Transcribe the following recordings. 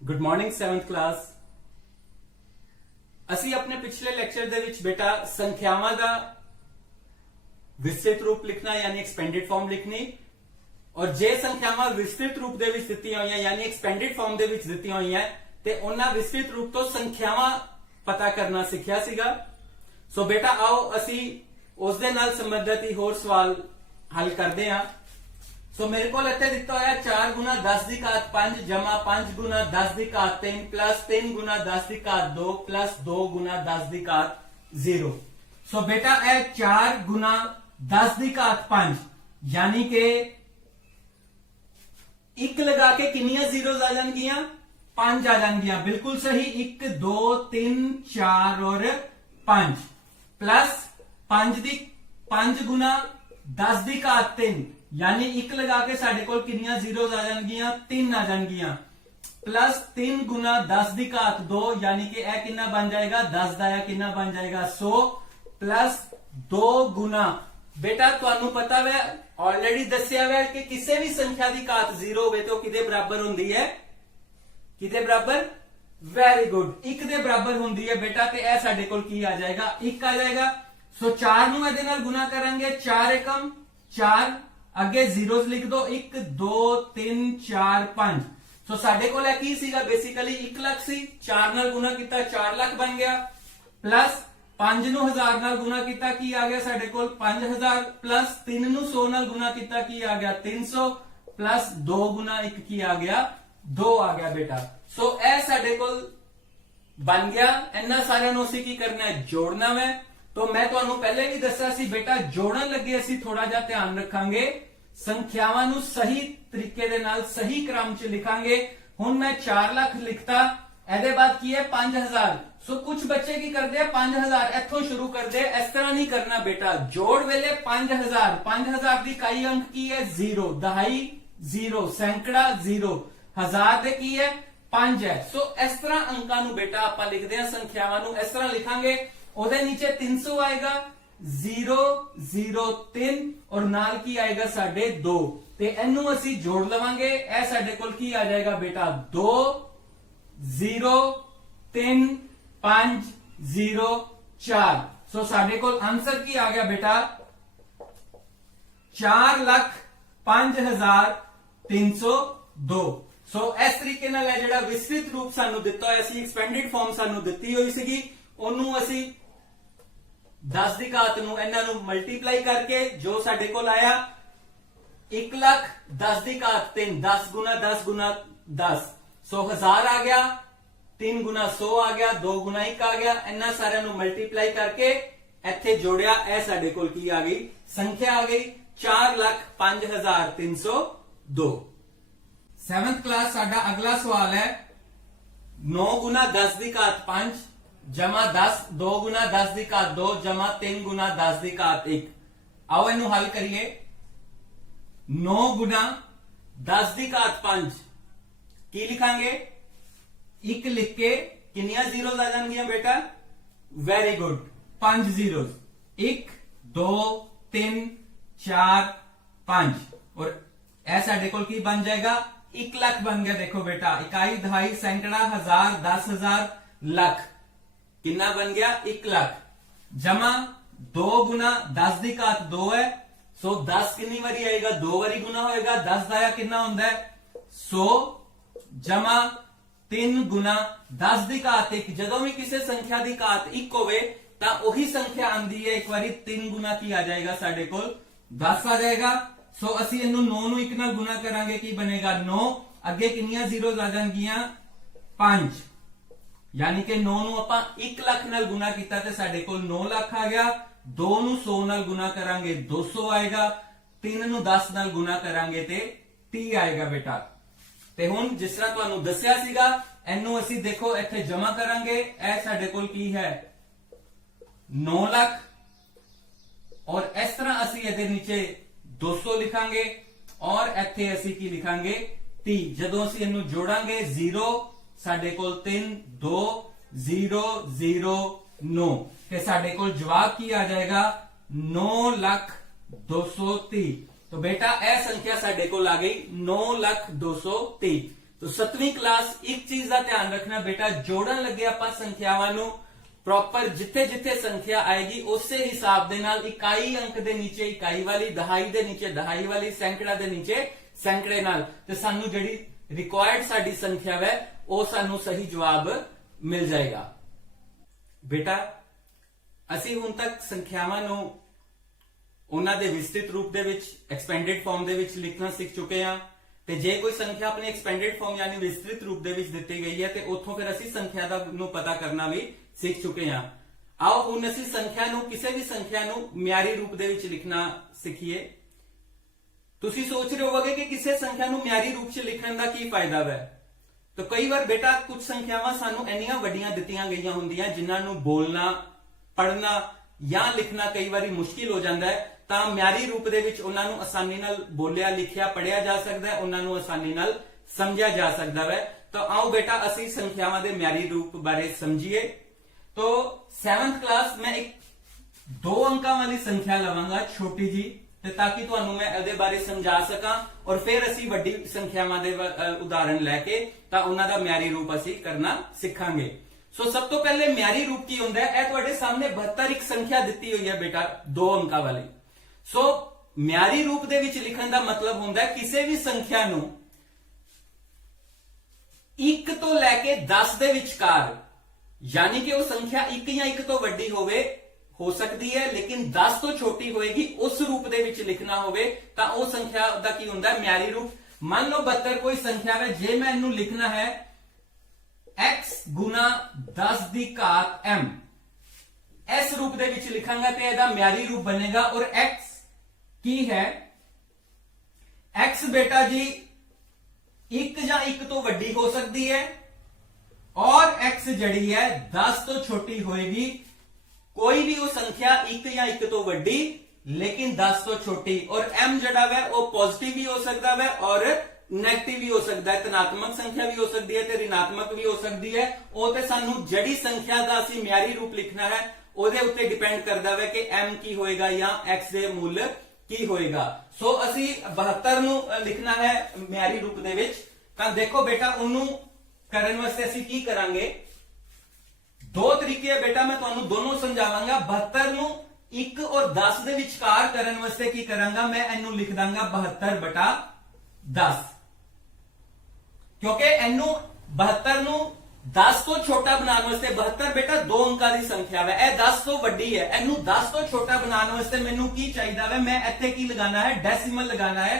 Good morning 7th class. ਅਸੀਂ ਆਪਣੇ ਪਿਛਲੇ ਲੈਕਚਰ ਦੇ ਵਿੱਚ ਬੇਟਾ ਸੰਖਿਆਵਾਂ ਦਾ ਵਿਸਤ੍ਰਿਤ ਰੂਪ ਲਿਖਣਾ ਯਾਨੀ ਐਕਸਪੈਂਡਡ ਫਾਰਮ ਲਿਖਣੀ ਔਰ ਜੇ ਸੰਖਿਆਵਾਂ ਵਿਸਤ੍ਰਿਤ ਰੂਪ ਦੇ ਵਿੱਚ ਦਿੱਤੀਆਂ ਹੋਈਆਂ ਯਾਨੀ ਐਕਸਪੈਂਡਡ ਫਾਰਮ ਦੇ ਵਿੱਚ ਦਿੱਤੀਆਂ ਹੋਈਆਂ ਤੇ ਉਹਨਾਂ ਵਿਸਤ੍ਰਿਤ ਰੂਪ ਤੋਂ ਸੰਖਿਆਵਾਂ ਪਤਾ ਕਰਨਾ ਸਿੱਖਿਆ ਸੀਗਾ। ਸੋ ਬੇਟਾ ਆਓ ਅਸੀਂ ਉਸ ਦੇ ਨਾਲ ਸੰਬੰਧਿਤ ਹੀ ਹੋਰ ਸਵਾਲ ਹੱਲ ਕਰਦੇ ਹਾਂ। ਸੋ ਮੇਰੇ ਕੋਲ ਇੱਥੇ ਦਿੱਤਾ ਹੋਇਆ 4 ਗੁਣਾ 10 ਦੀ ਘਾਤ 5 ਜਮਾ 5 ਗੁਣਾ 10 ਦੀ ਘਾਤ 3 ਪਲੱਸ 3 ਗੁਣਾ 10 ਦੀ ਘਾਤ 2 ਪਲੱਸ 2 ਗੁਣਾ 10 ਦੀ ਘਾਤ 0। ਸੋ ਬੇਟਾ ਇਹ 4 ਗੁਣਾ 10 ਦੀ ਘਾਤ 5 यानी कि एक लगा के कितनियां जीरोस आ जाएंगियां 5 आ जाएंगियां। बिल्कुल सही 1 2 3 4 और 5 प्लस 5 गुना 10 ਦੀ ਘਾਤ 3 यानी 1 लगा के साडे कोल कितनियां जीरोस आ जाएंगियां 3 आ जाएंगियां प्लस 3 गुना 10 ਦੀ ਘਾਤ 2 यानी कि यह कितना बन जाएगा 10 ਦਾ कितना बन जाएगा 100 प्लस 2 गुना बेटा ਤੁਹਾਨੂੰ ਪਤਾ ਹੈ ਆਲਰੇਡੀ ਦੱਸਿਆ ਹੋਇਆ ਕਿ ਕਿਸੇ ਵੀ ਸੰਖਿਆ ਦੀ ਘਾਤ 0 ਹੋਵੇ ਤੇ ਉਹ ਕਿਹਦੇ ਬਰਾਬਰ ਹੁੰਦੀ ਹੈ ਕਿਹਦੇ ਬਰਾਬਰ ਵੈਰੀ ਗੁੱਡ 1 ਦੇ ਬਰਾਬਰ ਹੁੰਦੀ ਹੈ ਬੇਟਾ ਤੇ ਇਹ ਸਾਡੇ ਕੋਲ ਕੀ ਆ ਜਾਏਗਾ 1 ਆ ਜਾਏਗਾ। ਸੋ 4 ਨੂੰ ਇਹਦੇ ਨਾਲ ਗੁਣਾ ਕਰਾਂਗੇ 4 ਏਕਮ 4 ਅੱਗੇ ਜ਼ੀਰੋਸ ਲਿਖ ਦੋ 1 2 3 4 5 ਸੋ ਸਾਡੇ ਕੋਲ ਇਹ ਕੀ ਸੀਗਾ ਬੇਸਿਕਲੀ 1 ਲੱਖ ਸੀ 4 ਨਾਲ ਗੁਣਾ ਕੀਤਾ 4 ਲੱਖ ਬਣ ਗਿਆ ਪਲੱਸ 5 ਨੂੰ 1000 ਨਾਲ ਗੁਣਾ ਕੀਤਾ ਕੀ ਆ ਗਿਆ ਸਾਡੇ ਕੋਲ 5000 प्लस 3 ਨੂੰ 100 ਨਾਲ ਗੁਣਾ ਕੀਤਾ ਕੀ ਆ ਗਿਆ 300 प्लस 2 ਗੁਣਾ 1 ਕੀ ਆ ਗਿਆ 2 ਆ ਗਿਆ ਬੇਟਾ। ਸੋ ਇਹ ਸਾਡੇ ਕੋਲ ਬਣ ਗਿਆ। ਇੰਨਾ ਸਾਰਿਆਂ ਨੂੰ ਅਸੀਂ ਕੀ ਕਰਨਾ ਹੈ ਜੋੜਨਾ ਹੈ। तो मैं ਤੁਹਾਨੂੰ ਪਹਿਲੇ ਵੀ ਦੱਸਿਆ ਸੀ ਬੇਟਾ ਜੋੜਨ ਲੱਗੇ ਅਸੀਂ ਥੋੜਾ ਜਿਹਾ ਧਿਆਨ ਰੱਖਾਂਗੇ ਸੰਖਿਆਵਾਂ ਨੂੰ ਸਹੀ ਤਰੀਕੇ ਦੇ ਨਾਲ ਸਹੀ ਕ੍ਰਮ 'ਚ ਲਿਖਾਂਗੇ। ਹੁਣ ਮੈਂ 4 ਲੱਖ ਲਿਖਤਾ ਇਹਦੇ ਬਾਅਦ ਕੀ ਹੈ 5000 ਸੋ ਕੁਝ ਬੱਚੇ ਕੀ ਕਰਦੇ ਆ 5000 ਇੱਥੋਂ ਸ਼ੁਰੂ ਕਰਦੇ ਆ ਇਸ ਤਰ੍ਹਾਂ ਨਹੀਂ ਕਰਨਾ ਬੇਟਾ। ਜੋੜ ਵੇਲੇ 5000 ਦੀ ਇਕਾਈ ਅੰਕ ਕੀ ਹੈ 0 ਦਹਾਈ 0 ਸੈਂਕੜਾ 0 ਹਜ਼ਾਰ ਦੇ ਕੀ ਹੈ 5 ਹੈ। ਸੋ ਇਸ ਤਰ੍ਹਾਂ ਅੰਕਾਂ ਨੂੰ ਬੇਟਾ ਆਪਾਂ ਲਿਖਦੇ ਆ ਸੰਖਿਆਵਾਂ ਨੂੰ ਇਸ ਤਰ੍ਹਾਂ ਲਿਖਾਂਗੇ ਉਹਦੇ ਨੀਚੇ 300 ਆਏਗਾ 0 0 3 ਔਰ ਨਾਲ ਕੀ ਆਏਗਾ ਸਾਡੇ 2 ਤੇ ਇਹਨੂੰ ਅਸੀਂ ਜੋੜ ਲਵਾਂਗੇ ਇਹ ਸਾਡੇ ਕੋਲ ਕੀ ਆ ਜਾਏਗਾ ਬੇਟਾ 2 0 3 5 0 4 ਸੋ ਸਾਡੇ ਕੋਲ ਆਨਸਰ ਕੀ ਆ ਗਿਆ ਬੇਟਾ 4,05,302। ਸੋ ਇਸ ਤਰੀਕੇ ਨਾਲ ਇਹ ਜਿਹੜਾ ਵਿਸਤ੍ਰਿਤ ਰੂਪ ਸਾਨੂੰ ਦਿੱਤਾ ਹੋਇਆ ਸੀ ਐਕਸਪੈਂਡਡ ਫਾਰਮ ਸਾਨੂੰ ਦਿੱਤੀ ਹੋਈ ਸੀਗੀ ਉਹਨੂੰ ਅਸੀਂ 10 ਦੀ ਘਾਤ ਨੂੰ ਇਹਨਾਂ ਨੂੰ ਮਲਟੀਪਲਾਈ ਕਰਕੇ ਜੋ ਸਾਡੇ ਕੋਲ ਆਇਆ 1 ਲੱਖ 10 ਦੀ ਘਾਤ 3 10 ਗੁਣਾ 10 ਗੁਣਾ 10 ਸੋ 1000 ਆ ਗਿਆ 3 ਗੁਣਾ 100 ਆ ਗਿਆ 2 ਗੁਣਾ 1 ਆ ਗਿਆ ਇਹਨਾਂ ਸਾਰਿਆਂ ਨੂੰ ਮਲਟੀਪਲਾਈ ਕਰਕੇ ਇੱਥੇ ਜੋੜਿਆ ਇਹ ਸਾਡੇ ਕੋਲ ਕੀ ਆ ਗਈ ਸੰਖਿਆ ਆ ਗਈ 4,05,302। 7th ਕਲਾਸ ਸਾਡਾ ਅਗਲਾ ਸਵਾਲ ਹੈ 9 ਗੁਣਾ 10 ਦੀ ਘਾਤ 5 जमा 10 2 गुना 10 ਦੀ ਘਾਤ 2 जमा 3 गुना 10 ਦੀ ਘਾਤ 1। आओ ਇਹਨੂੰ ਹੱਲ ਕਰੀਏ 9 गुना 10 ਦੀ ਘਾਤ 5 ਕੀ ਲਿਖਾਂਗੇ 1 ਲਿਖ ਕੇ ਕਿੰਨੀਆਂ ਜ਼ੀਰੋਸ ਆ ਜਾਣਗੀਆਂ ਬੇਟਾ ਵੈਰੀ ਗੁੱਡ 5 ਜ਼ੀਰੋਸ 1 2 3 4 5 और ਇਹ ਸਾਡੇ ਕੋਲ ਕੀ ਬਣ ਜਾਏਗਾ 1 ਲੱਖ ਬਣ ਗਿਆ। ਦੇਖੋ ਬੇਟਾ ਇਕਾਈ ਦਹਾਈ ਸੈਂਕੜਾ ਹਜ਼ਾਰ 10,000 ਲੱਖ कितना बन गया 1 लाख जमा 2 गुना 10 ਦੀ ਘਾਤ 2 है सो 10 कितनी बारी आएगा 2 बारी गुना होएगा 10 दाया कितना होता है 100 जमा 3 गुना 10 ਦੀ ਘਾਤ 1 ਜਦੋਂ ਵੀ ਕਿਸੇ ਸੰਖਿਆ ਦੀ ਘਾਤ 1 ਹੋਵੇ ਤਾਂ ਉਹੀ ਸੰਖਿਆ ਆਂਦੀ ਹੈ ਇੱਕ ਵਾਰੀ 3 ਗੁਨਾ ਕੀ ਆ ਜਾਏਗਾ ਸਾਡੇ ਕੋਲ 10 ਆ ਜਾਏਗਾ। ਸੋ ਅਸੀਂ ਇਹਨੂੰ 9 ਨੂੰ 1 ਨਾਲ ਗੁਣਾ ਕਰਾਂਗੇ ਕੀ ਬਣੇਗਾ 9 ਅੱਗੇ ਕਿੰਨੀਆਂ ਜ਼ੀਰੋਸ ਆ ਜਾਣਗੀਆਂ 5 यानी कि 9 ਨੂੰ ਆਪਾਂ 1 ਲੱਖ ਨਾਲ ਗੁਣਾ ਕੀਤਾ ਤੇ ਸਾਡੇ ਕੋਲ 9 ਲੱਖ ਆ ਗਿਆ 2 ਨੂੰ 100 ਨਾਲ ਗੁਣਾ ਕਰਾਂਗੇ 200 ਆਏਗਾ 3 ਨੂੰ 10 ਨਾਲ ਗੁਣਾ ਕਰਾਂਗੇ ਤੇ 30 ਆਏਗਾ ਬੇਟਾ। ਤੇ ਹੁਣ ਜਿਸ ਤਰ੍ਹਾਂ ਤੁਹਾਨੂੰ ਦੱਸਿਆ ਸੀਗਾ ਇਹਨੂੰ ਅਸੀਂ ਦੇਖੋ ਇੱਥੇ ਜਮਾ ਕਰਾਂਗੇ ਇਹ ਸਾਡੇ ਕੋਲ ਕੀ ਹੈ 9 ਲੱਖ ਔਰ ਇਸ ਤਰ੍ਹਾਂ ਅਸੀਂ ਇਹਦੇ ਨੀਚੇ 200 ਲਿਖਾਂਗੇ ਔਰ ਇੱਥੇ ਅਸੀਂ ਕੀ ਲਿਖਾਂਗੇ 30 ਜਦੋਂ ਅਸੀਂ ਇਹਨੂੰ ਜੋੜਾਂਗੇ 0 ਸਾਡੇ ਕੋਲ 3 2 0 0 9 ਤੇ ਸਾਡੇ ਕੋਲ ਜਵਾਬ ਕੀ ਆ ਜਾਏਗਾ 9,230। तो बेटा यह संख्या साडे कोल आ गई 9,230। तो 7वीं क्लास एक चीज का ध्यान रखना बेटा, जोड़न लगे ਆਪਾਂ ਸੰਖਿਆਵਾਂ ਨੂੰ प्रॉपर जिथे जिथे संख्या आएगी उस हिसाब दे नाल इकाई अंक दे नीचे इकाई वाली, दहाई दे नीचे दहाई वाली, सैकड़ा दे नीचे सैकड़े नाल ते सानू जिहड़ी रिक्वायर्ड साडी संख्या है वो सानू सही जवाब मिल जाएगा। बेटा ਅਸੀਂ ਹੁਣ तक संख्यावां ਨੂੰ ਉਹਨਾਂ ਦੇ ਵਿਸਤ੍ਰਿਤ ਰੂਪ ਦੇ ਵਿੱਚ ਐਕਸਪੈਂਡਡ ਫਾਰਮ ਦੇ ਵਿੱਚ ਲਿਖਣਾ ਸਿੱਖ ਚੁੱਕੇ ਹਾਂ ਤੇ ਜੇ ਕੋਈ ਸੰਖਿਆ ਆਪਣੇ ਐਕਸਪੈਂਡਡ ਫਾਰਮ ਯਾਨੀ ਵਿਸਤ੍ਰਿਤ ਰੂਪ ਦੇ ਵਿੱਚ ਦਿੱਤੀ ਗਈ ਹੈ ਤੇ ਉੱਥੋਂ ਫਿਰ ਅਸੀਂ ਸੰਖਿਆ ਦਾ ਨੂੰ ਪਤਾ ਕਰਨਾ ਵੀ ਸਿੱਖ ਚੁੱਕੇ ਹਾਂ। ਆਓ ਹੁਣ ਅਸੀਂ ਸੰਖਿਆ ਨੂੰ ਕਿਸੇ ਵੀ ਸੰਖਿਆ ਨੂੰ ਮਿਆਰੀ ਰੂਪ ਦੇ ਵਿੱਚ ਲਿਖਣਾ ਸਿੱਖੀਏ। ਤੁਸੀਂ ਸੋਚ ਰਹੇ ਹੋਵੋਗੇ ਕਿ ਕਿਸੇ ਸੰਖਿਆ ਨੂੰ ਮਿਆਰੀ ਰੂਪ 'ਚ ਲਿਖਣ ਦਾ ਕੀ ਫਾਇਦਾ ਹੈ। ਤਾਂ ਕਈ ਵਾਰ ਬੇਟਾ ਕੁਝ ਸੰਖਿਆਵਾਂ ਸਾਨੂੰ ਇੰਨੀਆਂ ਵੱਡੀਆਂ ਦਿੱਤੀਆਂ ਗਈਆਂ ਹੁੰਦੀਆਂ ਜਿਨ੍ਹਾਂ ਨੂੰ ਬੋਲਣਾ, ਪੜ੍ਹਨਾ ਜਾਂ ਲਿਖਣਾ ਕਈ ਵਾਰੀ ਮੁਸ਼ਕਿਲ ਹੋ ਜਾਂਦਾ ਹੈ, ਤਾਂ ਮਿਆਰੀ ਰੂਪ ਦੇ ਵਿੱਚ ਉਹਨਾਂ ਨੂੰ ਆਸਾਨੀ ਨਾਲ ਬੋਲਿਆ, ਲਿਖਿਆ, ਪੜ੍ਹਿਆ ਜਾ ਸਕਦਾ ਹੈ, ਉਹਨਾਂ ਨੂੰ ਆਸਾਨੀ ਨਾਲ ਸਮਝਿਆ ਜਾ ਸਕਦਾ ਹੈ। ਤਾਂ ਆਓ ਬੇਟਾ ਅਸੀਂ ਸੰਖਿਆਵਾਂ ਦੇ ਮਿਆਰੀ ਰੂਪ ਬਾਰੇ ਸਮਝੀਏ। तो 7th क्लास में एक 2 अंकों वाली संख्या लवांगा छोटी जी, ताकि तुहानू मैं ਇਹਦੇ ਬਾਰੇ ਸਮਝਾ ਸਕਾਂ और फिर ਅਸੀਂ ਵੱਡੀ ਸੰਖਿਆਵਾਂ ਦੇ ਉਦਾਹਰਣ ਲੈ ਕੇ ਤਾਂ ਉਹਨਾਂ ਦਾ ਮਿਆਰੀ ਰੂਪ ਅਸੀਂ ਕਰਨਾ ਸਿੱਖਾਂਗੇ। ਸੋ ਸਭ ਤੋਂ ਪਹਿਲੇ ਮਿਆਰੀ ਰੂਪ ਕੀ ਹੁੰਦਾ ਹੈ? ਇਹ ਤੁਹਾਡੇ ਸਾਹਮਣੇ 72 ਇੱਕ ਸੰਖਿਆ ਦਿੱਤੀ ਹੋਈ ਹੈ ਬੇਟਾ 2 ਅੰਕਾਂ ਵਾਲੀ। ਸੋ ਮਿਆਰੀ ਰੂਪ ਦੇ ਵਿੱਚ ਲਿਖਣ ਦਾ ਮਤਲਬ ਹੁੰਦਾ ਹੈ ਕਿਸੇ ਵੀ ਸੰਖਿਆ ਨੂੰ 1 ਤੋਂ ਲੈ ਕੇ 10 ਦੇ ਵਿਚਕਾਰ, यानी कि वो संख्या 1 या 1 तो वड्डी हो सकती है लेकिन 10 तो छोटी होएगी, उस रूप दे विच लिखना होवे तां वो संख्या दा की हुंदा है म्यारी रूप। मान लो 72 कोई संख्या है, जे मैं इनू लिखना है x गुना 10 दी घात m, इस रूप दे विच लिखांगा ते इहदा म्यारी रूप बनेगा। और x की है? x बेटा जी 1 या 1 तो वड्डी हो सकती है और x जड़ी है 10 तो छोटी होएगी। कोई भी वो संख्या 1 या 1 तो वड्डी लेकिन 10 तो छोटी। और m जड़ा है वो पॉजिटिव भी हो सकता है और नेगेटिव भी हो सकता है, धनात्मक संख्या भी हो सकती है ते ऋणात्मक भी हो सकती है। वो ते सानू जड़ी संख्या दा असीं म्यारी रूप लिखना है ਉਹਦੇ ਉੱਤੇ डिपेंड करदा है कि m की होएगा या x ਦੇ ਮੁੱਲ ਕੀ ਹੋਏਗਾ। ਸੋ ਅਸੀਂ 72 ਨੂੰ ਲਿਖਣਾ ਹੈ ਮਿਆਰੀ ਰੂਪ ਦੇ ਵਿੱਚ। ਤਾਂ ਦੇਖੋ ਬੇਟਾ ਉਹਨੂੰ ਕਰਨ ਵਾਸਤੇ ਅਸੀਂ ਕੀ ਕਰਾਂਗੇ? 2 ਤਰੀਕੇ ਹੈ ਬੇਟਾ, ਮੈਂ ਤੁਹਾਨੂੰ ਦੋਨੋਂ ਸਮਝਾਵਾਂਗਾ। 72 ਨੂੰ 1 ਔਰ 10 ਦੇ ਵਿਚਕਾਰ ਕਰਨ ਵਾਸਤੇ ਕੀ ਕਰਾਂਗਾ? ਮੈਂ ਇਹਨੂੰ ਲਿਖ ਦਾਂਗਾ 72/10, ਕਿਉਂਕਿ ਇਹਨੂੰ 72 ਨੂੰ 10 ਤੋਂ ਛੋਟਾ ਬਣਾਉਣ ਵਾਸਤੇ 72 ਬੇਟਾ 2 ਅੰਕਾਂ ਦੀ ਸੰਖਿਆ ਹੈ, ਇਹ 10 ਤੋਂ ਵੱਡੀ ਹੈ। ਇਹਨੂੰ 10 ਤੋਂ ਛੋਟਾ ਬਣਾਉਣ ਵਾਸਤੇ ਮੈਨੂੰ ਕੀ ਚਾਹੀਦਾ ਹੈ? ਮੈਂ ਇੱਥੇ ਕੀ ਲਗਾਉਣਾ ਹੈ? ਡੈਸੀਮਲ ਲਗਾਉਣਾ ਹੈ।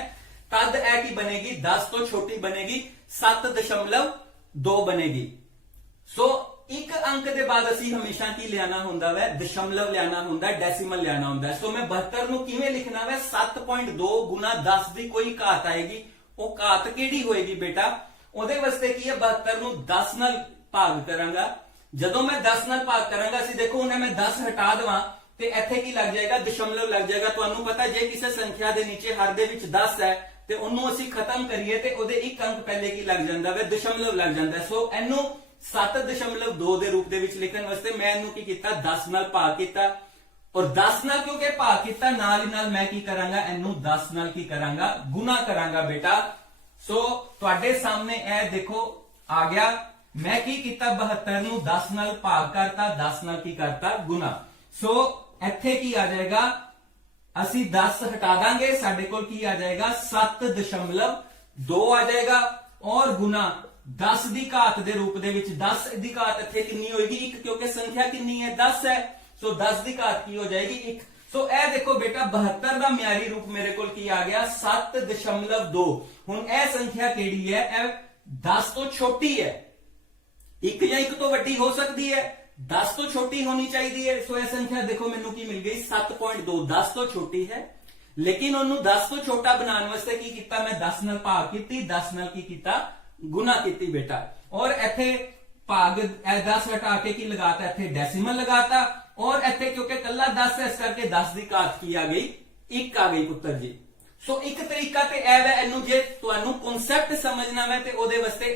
ਤਦ ਇਹ ਕੀ ਬਣੇਗੀ? 10 ਤੋਂ ਛੋਟੀ ਬਣੇਗੀ 7.2 बनेगी। सो एक अंक के बाद असी हमेशा की लियाना हुंदा है? दशमलव लियाना हुंदा है, डेसिमल लियाना हुंदा है। सो मैं 72 नूं किवें लिखना है? 7.2 गुना 10 दी कोई घात आएगी, वो घात केड़ी होएगी बेटा? ਉਹਦੇ ਵਾਸਤੇ ਕੀ ਹੈ? 72 ਨੂੰ 10 ਨਾਲ ਭਾਗ ਕਰਾਂਗਾ। ਜਦੋਂ ਮੈਂ 10 ਨਾਲ ਭਾਗ ਕਰਾਂਗਾ, ਅਸੀਂ ਦੇਖੋ ਉਹਨੇ ਮੈਂ 10 ਹਟਾ ਦਵਾਂ ਤੇ ਇੱਥੇ ਕੀ ਲੱਗ ਜਾਏਗਾ? ਦਸ਼ਮਲਵ ਲੱਗ ਜਾਏਗਾ। ਤੁਹਾਨੂੰ ਪਤਾ ਜੇ ਕਿਸੇ ਸੰਖਿਆ ਦੇ ਨੀਚੇ ਹਰ ਦੇ ਵਿੱਚ 10 ਹੈ ਤੇ ਉਹਨੂੰ ਅਸੀਂ ਖਤਮ ਕਰੀਏ ਤੇ ਉਹਦੇ ਇੱਕ ਅੰਕ ਪਹਿਲੇ ਕੀ ਲੱਗ ਜਾਂਦਾ ਹੈ? ਦਸ਼ਮਲਵ ਲੱਗ ਜਾਂਦਾ ਹੈ। ਸੋ ਇਹਨੂੰ 7.2 ਦੇ ਰੂਪ ਦੇ ਵਿੱਚ ਲਿਖਣ ਵਾਸਤੇ ਮੈਂ ਇਹਨੂੰ ਕੀ ਕੀਤਾ? 10 ਨਾਲ ਭਾਗ ਕੀਤਾ। ਔਰ 10 ਨਾਲ ਕਿਉਂਕਿ ਭਾਗ ਕੀਤਾ, ਨਾਲ ਹੀ ਨਾਲ ਮੈਂ ਕੀ ਕਰਾਂਗਾ? ਇਹਨੂੰ 10 ਨਾਲ ਕੀ ਕਰਾਂਗਾ? ਗੁਣਾ ਕਰਾਂਗਾ ਬੇਟਾ। ਸੋ ਤੁਹਾਡੇ ਸਾਹਮਣੇ ਇਹ ਦੇਖੋ ਆ ਗਿਆ। ਮੈਂ ਕੀ ਕੀਤਾ? 72 ਨੂੰ 10 ਨਾਲ ਭਾਗ ਕਰਤਾ, 10 ਨਾਲ ਕੀ ਕਰਤਾ? ਗੁਣਾ। ਸੋ ਇੱਥੇ ਕੀ ਆ ਜਾਏਗਾ? ਅਸੀਂ 10 ਹਟਾ ਦਾਂਗੇ, ਸਾਡੇ ਕੋਲ ਕੀ ਆ ਜਾਏਗਾ? 7.2 ਆ ਜਾਏਗਾ। ਔਰ ਗੁਣਾ 10 ਦੀ ਘਾਤ ਦੇ ਰੂਪ ਦੇ ਵਿੱਚ 10 ਦੀ ਘਾਤ ਇੱਥੇ ਕਿੰਨੀ ਹੋਏਗੀ? 1, ਕਿਉਂਕਿ ਸੰਖਿਆ ਕਿੰਨੀ ਹੈ? 10 ਹੈ। ਸੋ 10 ਦੀ ਘਾਤ ਕੀ ਹੋ ਜਾਏਗੀ? 1। ਸੋ ਇਹ ਦੇਖੋ ਬੇਟਾ 72 ਦਾ ਮਿਆਰੀ ਰੂਪ ਮੇਰੇ ਕੋਲ ਕੀ ਆ ਗਿਆ? 7.2। ਹੁਣ ਇਹ ਸੰਖਿਆ ਕਿਹੜੀ ਹੈ? ਇਹ 10 ਤੋਂ ਛੋਟੀ ਹੈ। 1 ਜਾਂ 1 ਤੋਂ ਵੱਡੀ ਹੋ ਸਕਦੀ ਹੈ, 10 ਤੋਂ ਛੋਟੀ ਹੋਣੀ ਚਾਹੀਦੀ ਹੈ। ਸੋ ਇਹ ਸੰਖਿਆ ਦੇਖੋ ਮੈਨੂੰ ਕੀ ਮਿਲ ਗਈ? 7.2। 10 ਤੋਂ ਛੋਟੀ ਹੈ ਲੇਕਿਨ ਉਹਨੂੰ 10 ਤੋਂ ਛੋਟਾ ਬਣਾਉਣ ਵਾਸਤੇ ਕੀ ਕੀਤਾ? ਮੈਂ 10 ਨਾਲ ਭਾਗ ਕੀਤੀ, 10 ਨਾਲ ਕੀ ਕੀਤਾ? ਗੁਣਾ ਕੀਤੀ ਬੇਟਾ। ਔਰ ਇੱਥੇ ਭਾਗ 10 ਹਟਾ ਕੇ ਕੀ ਲਗਾਤਾ? ਇੱਥੇ ਡੈਸੀਮਲ ਲਗਾਤਾ। ਔਰ ਇੱਥੇ ਕਿਉਂਕਿ ਕੱਲਾ 10 ਹੈ ਇਸ ਕਰਕੇ 10 ਦੀ ਘਾਤ ਕੀ ਆ ਗਈ? 1 ਆ ਗਈ ਪੁੱਤਰ ਜੀ। ਸੋ ਇੱਕ ਤਰੀਕਾ ਤੇ ਇਹ ਹੈ, ਇਹਨੂੰ ਜੇ ਤੁਹਾਨੂੰ ਕਨਸੈਪਟ ਸਮਝਣਾ ਹੈ ਤੇ ਉਹਦੇ ਵਾਸਤੇ